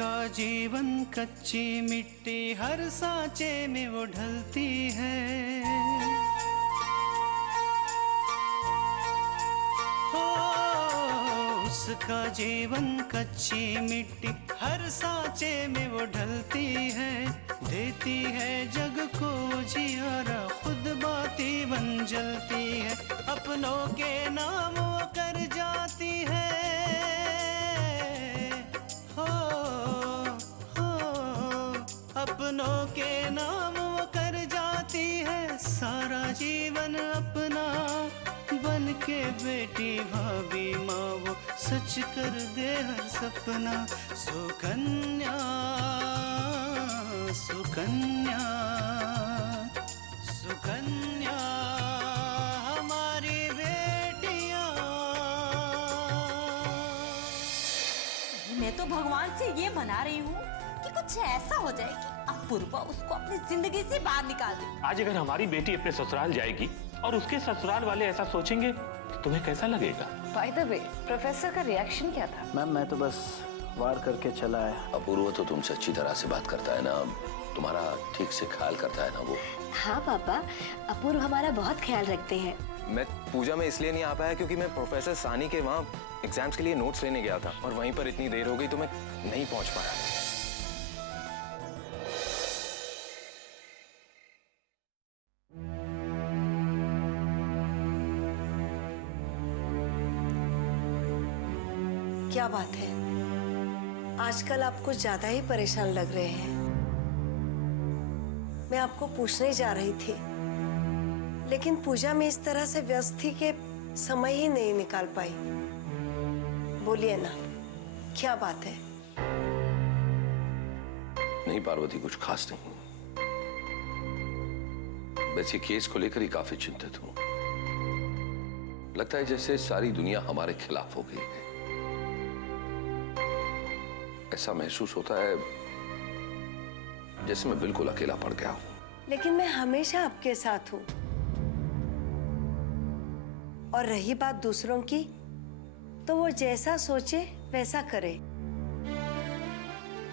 उसका जीवन कच्ची मिट्टी, हर सांचे में वो ढलती है। हो उसका जीवन कच्ची मिट्टी, हर सांचे में वो ढलती है। देती है जग को जियारा, खुद बाती बन जलती है। अपनों के नाम वो कर जाती है। अपनों के नाम वो कर जाती है। सारा जीवन अपना बन के बेटी भाभी माँ वो सच कर दे हर सपना। सुकन्या सुकन्या सुकन्या हमारी बेटियां। मैं तो भगवान से ये मना रही हूँ कि कुछ ऐसा हो जाए कि अपूर्वा उसको अपनी जिंदगी से बाहर निकाल दे। आज अगर हमारी बेटी अपने ससुराल जाएगी और उसके ससुराल वाले ऐसा सोचेंगे तो तुम्हें कैसा लगेगा? बाय द वे, प्रोफेसर का रिएक्शन क्या था? मैम मैं तो बस वार करके चला आया। अपूर्व तो तुमसे अच्छी तरह से बात करता है ना, तुम्हारा ठीक से ख्याल करता है ना वो। हाँ पापा, अपूर्व हमारा बहुत ख्याल रखते हैं। मैं पूजा में इसलिए नहीं आ पाया क्योंकि मैं प्रोफेसर सानी के वहाँ एग्जाम्स के लिए नोट्स लेने गया था और वहीं पर इतनी देर हो गई तो मैं नहीं पहुँच पाया। क्या बात है, आजकल आप कुछ ज्यादा ही परेशान लग रहे हैं। मैं आपको पूछने जा रही थी, लेकिन पूजा में इस तरह से व्यस्त थी कि समय ही नहीं निकाल पाई। बोलिए ना, क्या बात है? नहीं पार्वती, कुछ खास नहीं। वैसे केस को लेकर ही काफी चिंतित हूं। लगता है जैसे सारी दुनिया हमारे खिलाफ हो गई है। ऐसा महसूस होता है जैसे मैं बिल्कुल अकेला पड़ गया हूं। लेकिन मैं हमेशा आपके साथ हूं। और रही बात दूसरों की, तो वो जैसा सोचे वैसा करे।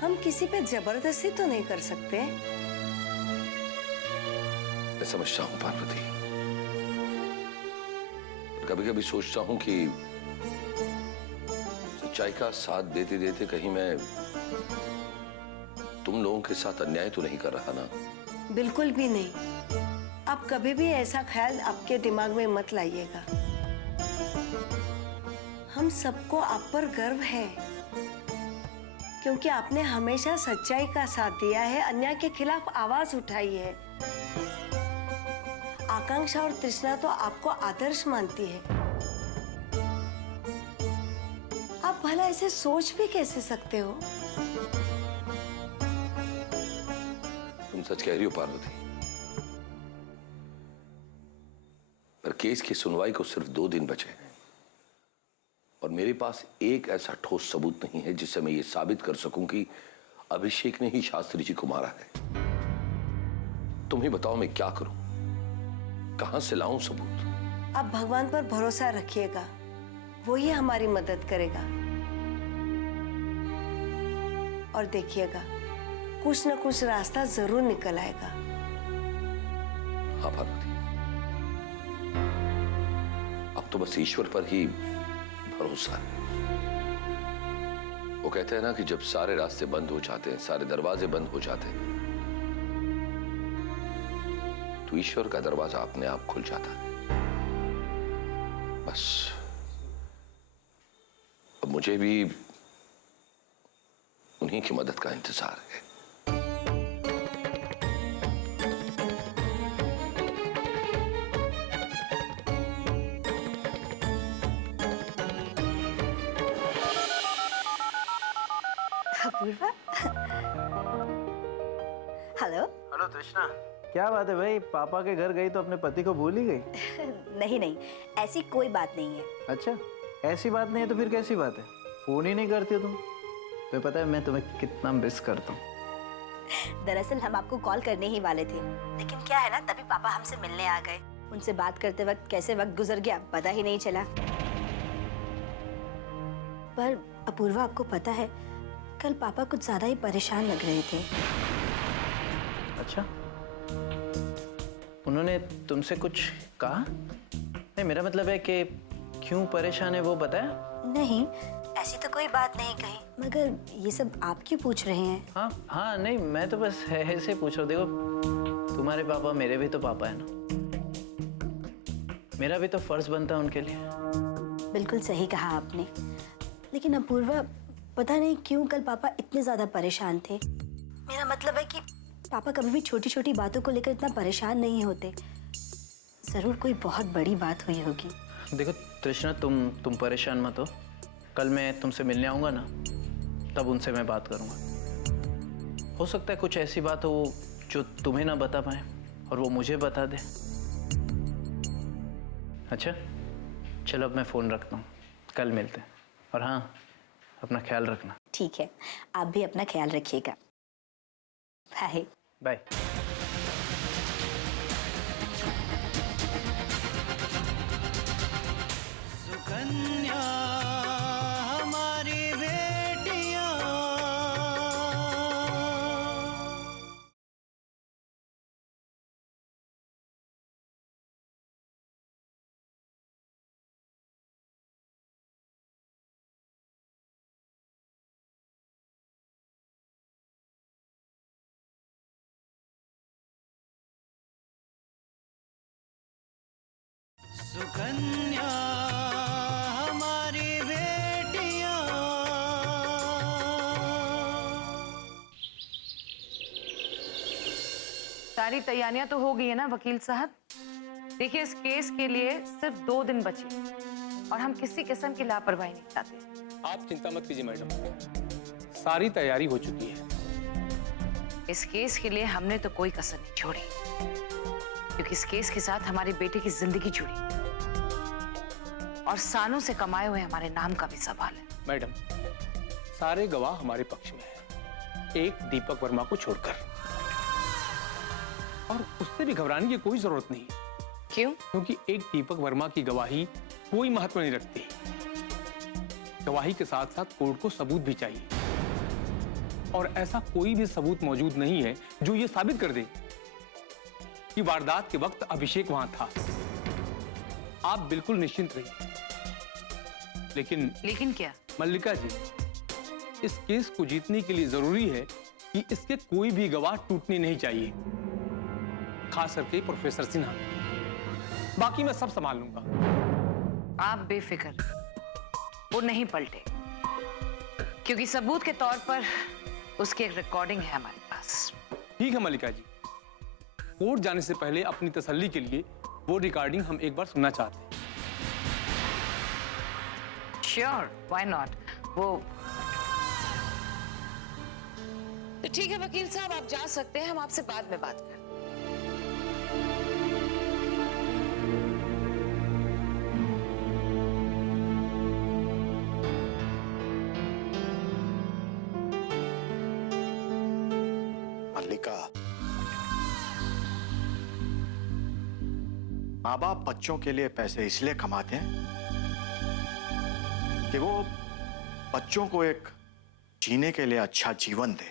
हम किसी पे जबरदस्ती तो नहीं कर सकते। मैं समझता हूं पार्वती, कभी कभी सोचता हूं कि सच्चाई का साथ देते देते कहीं मैं तुम लोगों के साथ अन्याय तो नहीं कर रहा ना? बिल्कुल भी नहीं। आप कभी भी ऐसा ख्याल आपके दिमाग में मत लाइएगा। हम सबको आप पर गर्व है, क्योंकि आपने हमेशा सच्चाई का साथ दिया है, अन्याय के खिलाफ आवाज उठाई है। आकांक्षा और तृष्णा तो आपको आदर्श मानती है। आप भला ऐसे सोच भी कैसे सकते हो? तुम सच कह रही हो पार्वती, पर केस की सुनवाई को सिर्फ 2 दिन बचे हैं और मेरे पास एक ऐसा ठोस सबूत नहीं है जिससे मैं ये साबित कर सकूं कि अभिषेक ने ही शास्त्री जी को मारा है। तुम ही बताओ मैं क्या करूं, कहां से लाऊं सबूत? आप भगवान पर भरोसा रखिएगा, वो ही हमारी मदद करेगा। और देखिएगा, कुछ न कुछ रास्ता जरूर निकल आएगा। हाँ पार्वती, अब तो बस ईश्वर पर ही भरोसा है। वो कहते हैं ना कि जब सारे रास्ते बंद हो जाते हैं, सारे दरवाजे बंद हो जाते हैं, तो ईश्वर का दरवाजा अपने आप खुल जाता है। बस अब मुझे भी उन्हीं की मदद का इंतजार है। अपूर्वा। हेलो। हेलो तृष्णा, क्या बात है भाई, पापा के घर गई तो अपने पति को भूल ही गई? नहीं नहीं, ऐसी कोई बात नहीं है। अच्छा, ऐसी बात नहीं है तो फिर कैसी बात है? फोन ही नहीं करती हो तुम। तो पता है मैं तुम्हें कितना मिस करता हूँ। दरअसल हम आपको कॉल करने ही वाले थे, लेकिन क्या है ना, तभी पापा हमसे मिलने आ गए। उनसे बात करते वक्त कैसे वक्त गुजर गया पता ही नहीं चला। पर अपूर्वा, आपको पता है कल पापा कुछ ज्यादा ही परेशान लग रहे थे। अच्छा, उन्होंने तुमसे कुछ कहा? नहीं, मेरा मतलब है कि क्यों परेशान है वो बताया? नहीं, ऐसी तो कोई बात नहीं कही, मगर ये सब आप क्यों पूछ रहे हैं? हाँ हाँ, नहीं मैं तो बस ऐसे पूछ रहा हूँ। देखो, तुम्हारे पापा मेरे भी तो पापा है ना, मेरा भी तो फर्ज बनता है उनके लिए। बिल्कुल सही कहा आपने, लेकिन अपूर्वा पता नहीं क्यों कल पापा इतने ज्यादा परेशान थे। मेरा मतलब है कि पापा कभी भी छोटी छोटी बातों को लेकर इतना परेशान नहीं होते। जरूर कोई बहुत बड़ी बात हुई होगी। देखो तृष्णा, तुम परेशान मत हो। कल मैं तुमसे मिलने आऊँगा ना, तब उनसे मैं बात करूँगा। हो सकता है कुछ ऐसी बात हो जो तुम्हें ना बता पाए और वो मुझे बता दे। अच्छा चलो, अब मैं फ़ोन रखता हूँ, कल मिलते हैं। और हाँ, अपना ख्याल रखना। ठीक है, आप भी अपना ख्याल रखिएगा। बाय। बाय। सुकन्या हमारी बेटियां, सुकन्या हमारी बेटियां। सारी तैयारियां तो हो गई है ना वकील साहब? देखिए, इस केस के लिए सिर्फ 2 दिन बचे और हम किसी किस्म की लापरवाही नहीं चाहते। आप चिंता मत कीजिए मैडम, सारी तैयारी हो चुकी है। इस केस के लिए हमने तो कोई कसर नहीं छोड़ी, क्योंकि इस केस के साथ हमारी बेटी की जिंदगी जुड़ी और सालों से कमाए हुए हमारे नाम का भी सवाल है। मैडम, सारे गवाह हमारे पक्ष में हैं, एक दीपक वर्मा को छोड़कर। और उससे भी घबराने की कोई जरूरत नहीं, क्यों? क्योंकि एक दीपक वर्मा की गवाही कोई महत्व नहीं रखती। गवाही के साथ साथ कोर्ट को सबूत भी चाहिए, और ऐसा कोई भी सबूत मौजूद नहीं है जो ये साबित कर दे कि वारदात के वक्त अभिषेक वहां था। आप बिल्कुल निश्चिंत रहिए। लेकिन क्या? मल्लिका जी, इस केस को जीतने के लिए जरूरी है कि इसके कोई भी गवाह टूटने नहीं चाहिए, खास करके प्रोफेसर सिन्हा। बाकी मैं सब संभाल लूंगा। आप बेफिक्र, वो नहीं पलटे, क्योंकि सबूत के तौर पर उसकी एक रिकॉर्डिंग है हमारे पास। ठीक है मल्लिका जी, कोर्ट जाने से पहले अपनी तसल्ली के लिए वो रिकॉर्डिंग हम एक बार सुनना चाहते हैं। Sure, why not. वो ठीक है वकील साहब, आप जा सकते हैं, हम आपसे बाद में बात करते हैं। मल्लिका, माँ बाप बच्चों के लिए पैसे इसलिए कमाते हैं कि वो बच्चों को एक जीने के लिए अच्छा जीवन दे,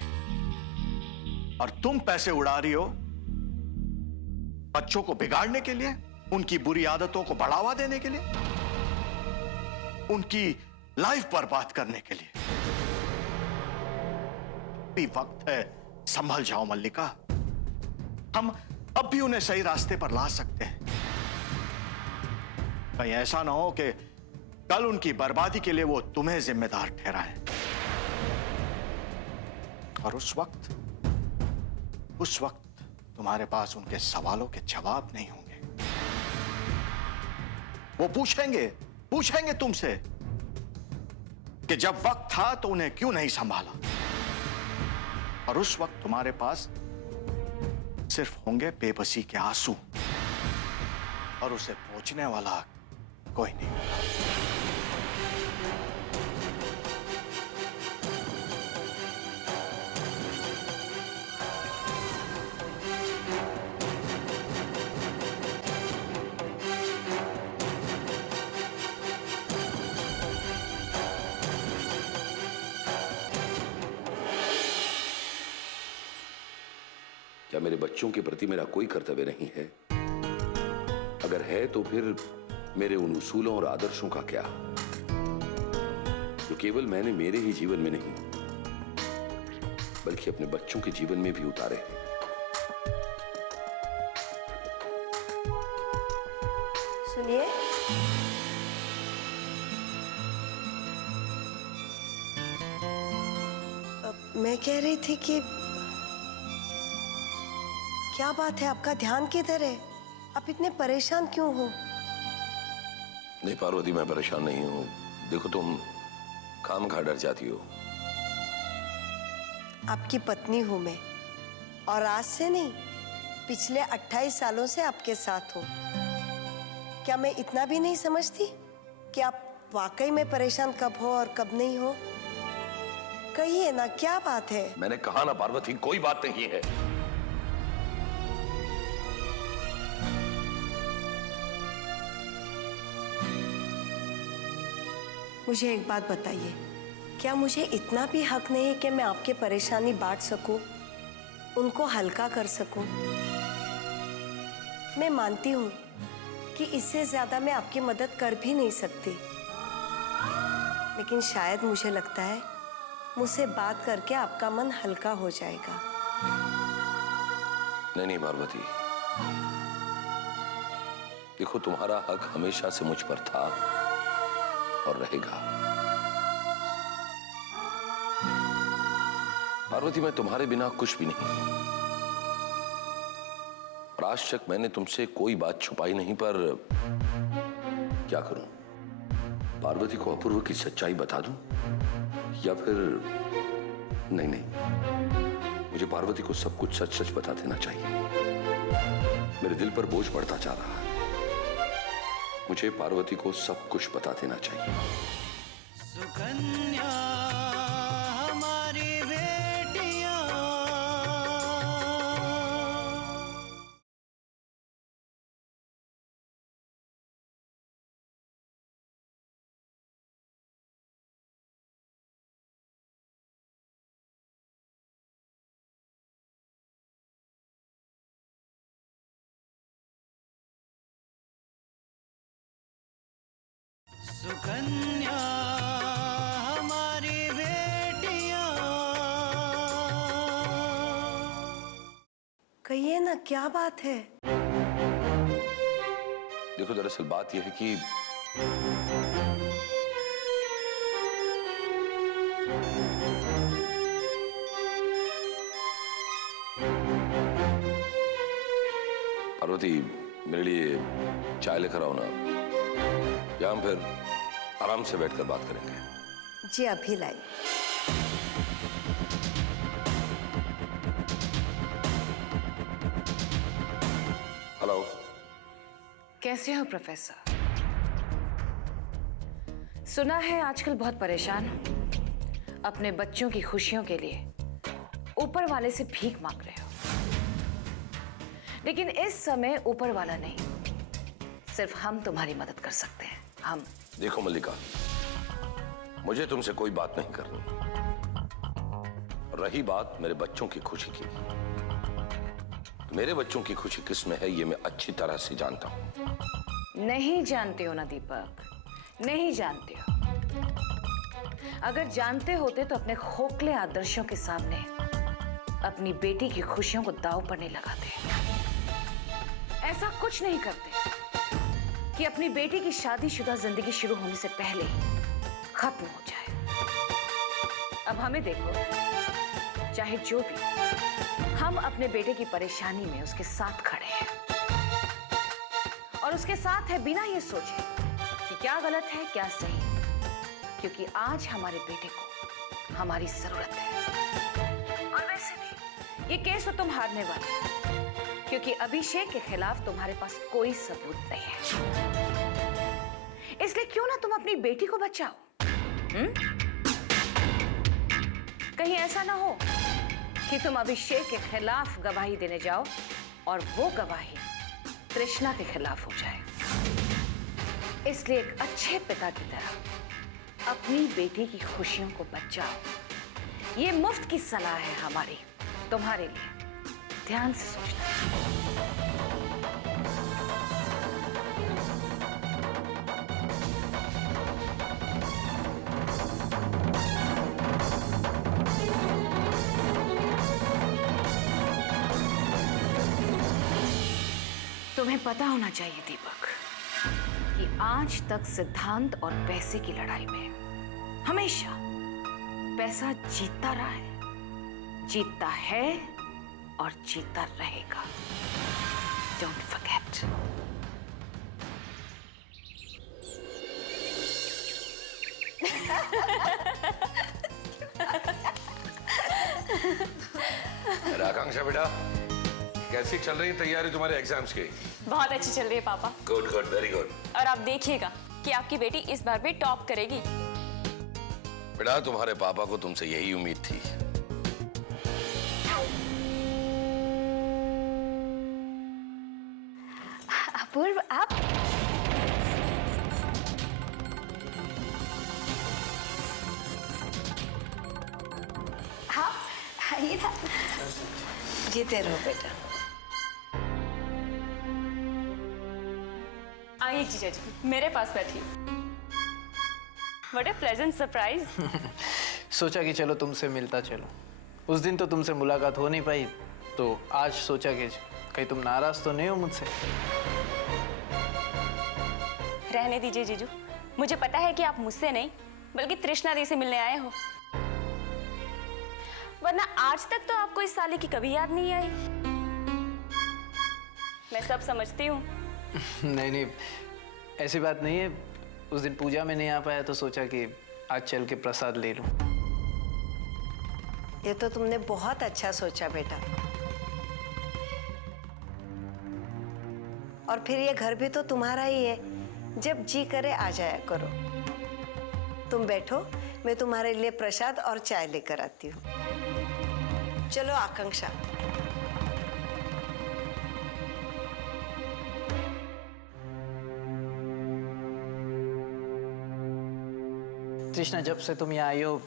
और तुम पैसे उड़ा रही हो बच्चों को बिगाड़ने के लिए, उनकी बुरी आदतों को बढ़ावा देने के लिए, उनकी लाइफ बर्बाद करने के लिए। भी वक्त है, संभल जाओ मल्लिका। हम अब भी उन्हें सही रास्ते पर ला सकते हैं। कहीं ऐसा ना हो कि कल उनकी बर्बादी के लिए वो तुम्हें जिम्मेदार ठहराएं, और उस वक्त तुम्हारे पास उनके सवालों के जवाब नहीं होंगे। वो पूछेंगे तुमसे कि जब वक्त था तो उन्हें क्यों नहीं संभाला, और उस वक्त तुम्हारे पास सिर्फ होंगे बेबसी के आंसू, और उसे पहुंचने वाला कोई नहीं होगा। मेरे बच्चों के प्रति मेरा कोई कर्तव्य नहीं है? अगर है तो फिर मेरे उन उसूलों और आदर्शों का क्या, जो केवल मैंने मेरे ही जीवन में नहीं बल्कि अपने बच्चों के जीवन में भी उतारे हैं। सुनिए, मैं कह रही थी कि क्या बात है, आपका ध्यान किधर है? आप इतने परेशान क्यों हो? नहीं पार्वती, मैं परेशान नहीं हूं। देखो, तुम खामखा डर जाती हो। आपकी पत्नी हूं मैं, और आज से नहीं, पिछले 28 सालों से आपके साथ हूं। क्या मैं इतना भी नहीं समझती कि आप वाकई में परेशान कब हो और कब नहीं हो? कहिए ना, क्या बात है? मैंने कहा ना पार्वती, कोई बात नहीं है। मुझे एक बात बताइए, क्या मुझे इतना भी हक नहीं है कि मैं आपकी परेशानी बांट सकूं, उनको हल्का कर सकूं? मैं मानती हूं कि इससे ज्यादा मैं आपकी मदद कर भी नहीं सकती, लेकिन शायद मुझे लगता है मुझसे बात करके आपका मन हल्का हो जाएगा। नहीं पार्वती, देखो, तुम्हारा हक हमेशा से मुझ पर था और रहेगा। पार्वती, मैं तुम्हारे बिना कुछ भी नहीं। और आज तक मैंने तुमसे कोई बात छुपाई नहीं, पर क्या करूं? पार्वती को अपूर्व की सच्चाई बता दूं या फिर नहीं, मुझे पार्वती को सब कुछ सच सच बता देना चाहिए। मेरे दिल पर बोझ बढ़ता जा रहा है। मुझे पार्वती को सब कुछ बता देना चाहिए। सुकन्या हमारी बेटियां, सुकन्या हमारी बेटियां। कहिए ना, क्या बात है? देखो, दरअसल बात यह है कि पार्वती, मेरे लिए चाय लेकर आओ ना, या हम फिर आराम से बैठकर बात करेंगे। जी, अभी लाई। हेलो। कैसे हो प्रोफेसर? सुना है आजकल बहुत परेशान हो, अपने बच्चों की खुशियों के लिए ऊपर वाले से भीख मांग रहे हो। लेकिन इस समय ऊपर वाला नहीं, सिर्फ हम तुम्हारी मदद कर सकते हैं। हम। देखो मल्लिका, मुझे तुमसे कोई बात नहीं करनी। रही बात मेरे बच्चों की खुशी की, तो मेरे बच्चों की खुशी किस में है ये मैं अच्छी तरह से जानता हूं। नहीं जानते हो ना दीपक, नहीं जानते हो। अगर जानते होते तो अपने खोखले आदर्शों के सामने अपनी बेटी की खुशियों को दांव पर नहीं लगाते। ऐसा कुछ नहीं करते कि अपनी बेटी की शादीशुदा जिंदगी शुरू होने से पहले खत्म हो जाए। अब हमें देखो, चाहे जो भी, हम अपने बेटे की परेशानी में उसके साथ खड़े हैं, और उसके साथ है बिना ये सोचे कि क्या गलत है क्या सही, क्योंकि आज हमारे बेटे को हमारी जरूरत है। और वैसे भी ये केस तो तुम हारने वाले हो, क्योंकि अभिषेक के खिलाफ तुम्हारे पास कोई सबूत नहीं है। इसलिए क्यों ना तुम अपनी बेटी को बचाओ? कहीं ऐसा ना हो कि तुम अभिषेक के खिलाफ गवाही देने जाओ और वो गवाही कृष्णा के खिलाफ हो जाए। इसलिए एक अच्छे पिता की तरह अपनी बेटी की खुशियों को बचाओ। ये मुफ्त की सलाह है हमारी तुम्हारे लिए। ध्यान से सोचना। तुम्हें पता होना चाहिए दीपक कि आज तक सिद्धांत और पैसे की लड़ाई में हमेशा पैसा जीतता रहा है, जीतता है और जीतता रहेगा। Don't forget. आकांक्षा बेटा, कैसी चल रही तैयारी तुम्हारे एग्जाम्स की? बहुत अच्छी चल रही है पापा। Good good, very good. और आप देखिएगा कि आपकी बेटी इस बार भी टॉप करेगी। बेटा, तुम्हारे पापा को तुमसे यही उम्मीद थी। अपूर्व, आप हाँ, आइए ना। जीते रहो बेटा। आइए जीजा जी, मेरे पास बैठिए। What a pleasant surprise. सोचा कि चलो तुमसे मिलता चलो। उस दिन तो तुमसे मुलाकात हो नहीं पाई, तो आज सोचा कि कहीं तुम नाराज तो नहीं हो मुझसे? रहने दीजिए जीजू, मुझे पता है कि आप मुझसे नहीं बल्कि तृष्णा दी से मिलने आए हो, वरना आज तक तो आपको इस साली की कभी याद नहीं आई। मैं सब समझती हूँ। नहीं नहीं, ऐसी बात नहीं है। उस दिन पूजा में नहीं आ पाया तो सोचा कि आज चल के प्रसाद ले लूं। ये तो तुमने बहुत अच्छा सोचा बेटा। और फिर ये घर भी तो तुम्हारा ही है, जब जी करे आ जाया करो। तुम बैठो, मैं तुम्हारे लिए प्रसाद और चाय लेकर आती हूँ। चलो आकांक्षा। तृष्णा, जब से तुम यहाँ आई हो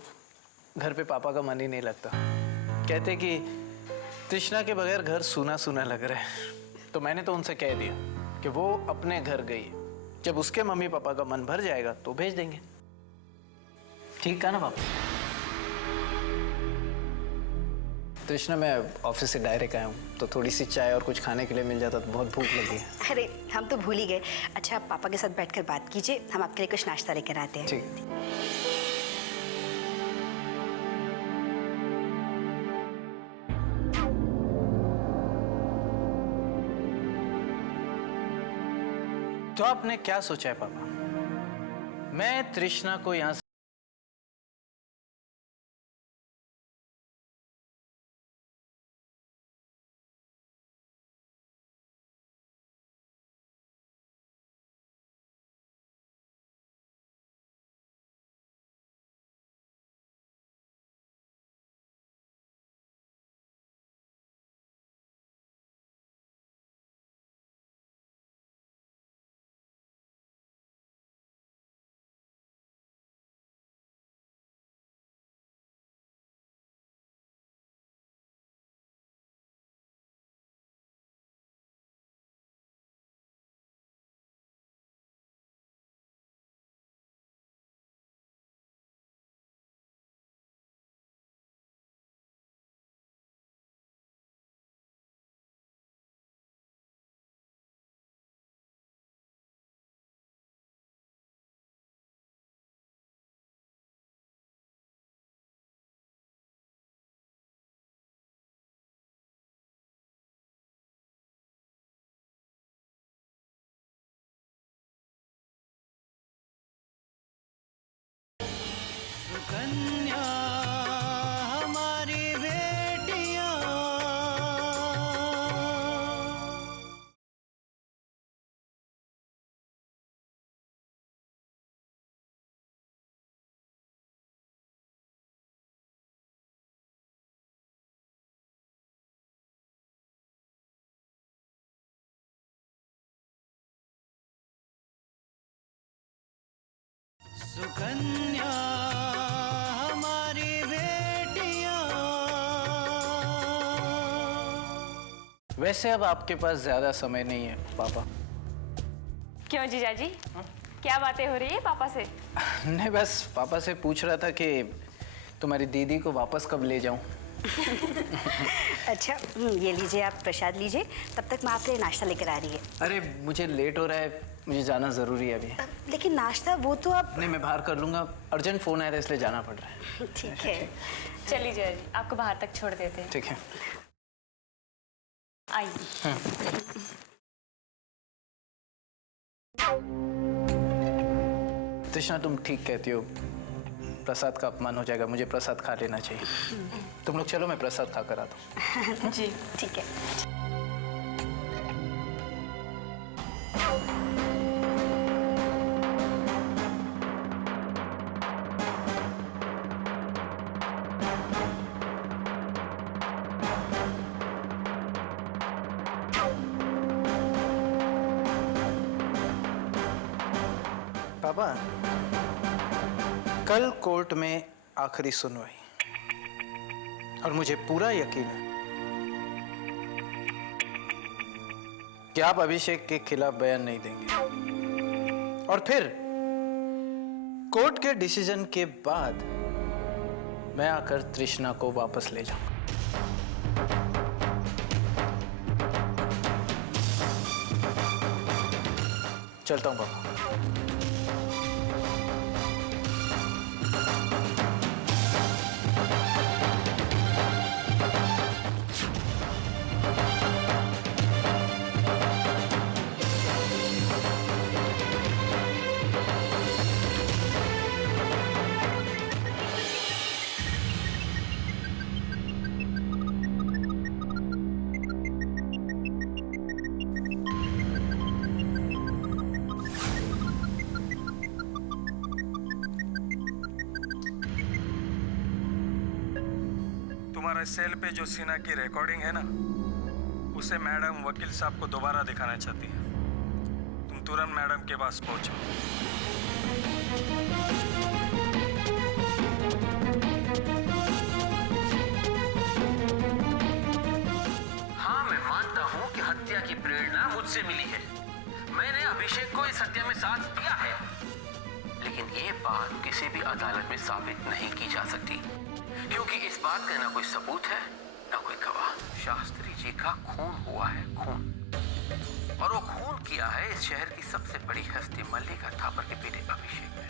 घर पे पापा का मन ही नहीं लगता। कहते कि तृष्णा के बगैर घर सूना सूना लग रहा है। तो मैंने तो उनसे कह दिया कि वो अपने घर गई, जब उसके मम्मी पापा का मन भर जाएगा तो भेज देंगे। ठीक है ना पापा? तृष्णा, मैं ऑफिस से डायरेक्ट आया हूँ, तो थोड़ी सी चाय और कुछ खाने के लिए मिल जाता तो बहुत भूख लगी है। अरे हम तो भूल ही गए। अच्छा, आप पापा के साथ बैठकर बात कीजिए, हम आपके लिए कुछ नाश्ता लेकर आते हैं। ठीक। तो आपने क्या सोचा है पापा? मैं तृष्णा को यहाँ से कन्या हमारी बेटियां। सुकन्या हमारी बेटियां। वैसे अब आपके पास ज्यादा समय नहीं है पापा। क्यों जीजाजी? क्या बातें हो रही है पापा से? नहीं, बस पापा से पूछ रहा था कि तुम्हारी दीदी को वापस कब ले जाऊं। अच्छा, ये लीजिए, आप प्रसाद लीजिए, तब तक मैं आपके लिए नाश्ता लेकर आ रही है। अरे मुझे लेट हो रहा है, मुझे जाना ज़रूरी है अभी। लेकिन नाश्ता वो तो आप... नहीं, मैं बाहर कर लूँगा, अर्जेंट फ़ोन आया था इसलिए जाना पड़ रहा है। ठीक है। चलिए जीजाजी, आपको बाहर तक छोड़ देते हैं। ठीक है। आइए। तृष्णा, तुम ठीक कहती हो, प्रसाद का अपमान हो जाएगा, मुझे प्रसाद खा लेना चाहिए। तुम लोग चलो, मैं प्रसाद खा कर आता हूँ। जी ठीक है। पापा, कल कोर्ट में आखिरी सुनवाई और मुझे पूरा यकीन है कि आप अभिषेक के खिलाफ बयान नहीं देंगे और फिर कोर्ट के डिसीजन के बाद मैं आकर तृष्णा को वापस ले जाऊंगा। चलता हूं पापा। तुम्हारे सेल पे जो सिन्हा की रिकॉर्डिंग है ना, उसे मैडम वकील साहब को दोबारा दिखाना चाहती है। तुम तुरंत मैडम के पास पहुंचो। हाँ, मैं मानता हूँ कि हत्या की प्रेरणा मुझसे मिली है। मैंने अभिषेक को इस हत्या में साथ दिया है, लेकिन ये बात किसी भी अदालत में साबित नहीं की जा सकती, क्योंकि इस बात का ना कोई सबूत है ना कोई गवाह। शास्त्री जी का खून हुआ है, खून, और वो खून किया है इस शहर की सबसे बड़ी हस्ती मल्लिका थापर के बेटे अभिषेक ने।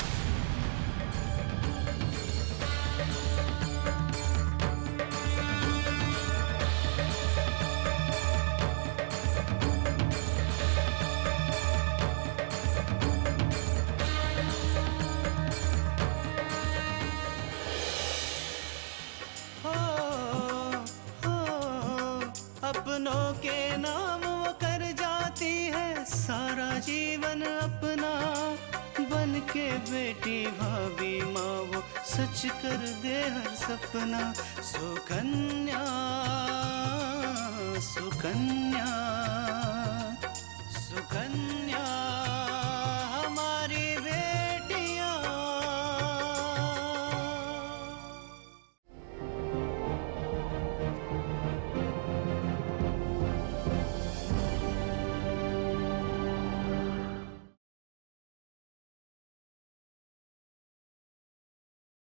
अपनों के नाम वो कर जाती है सारा जीवन अपना, बन के बेटी भाभी माँ वो सच कर दे हर सपना। सुकन्या सुकन्या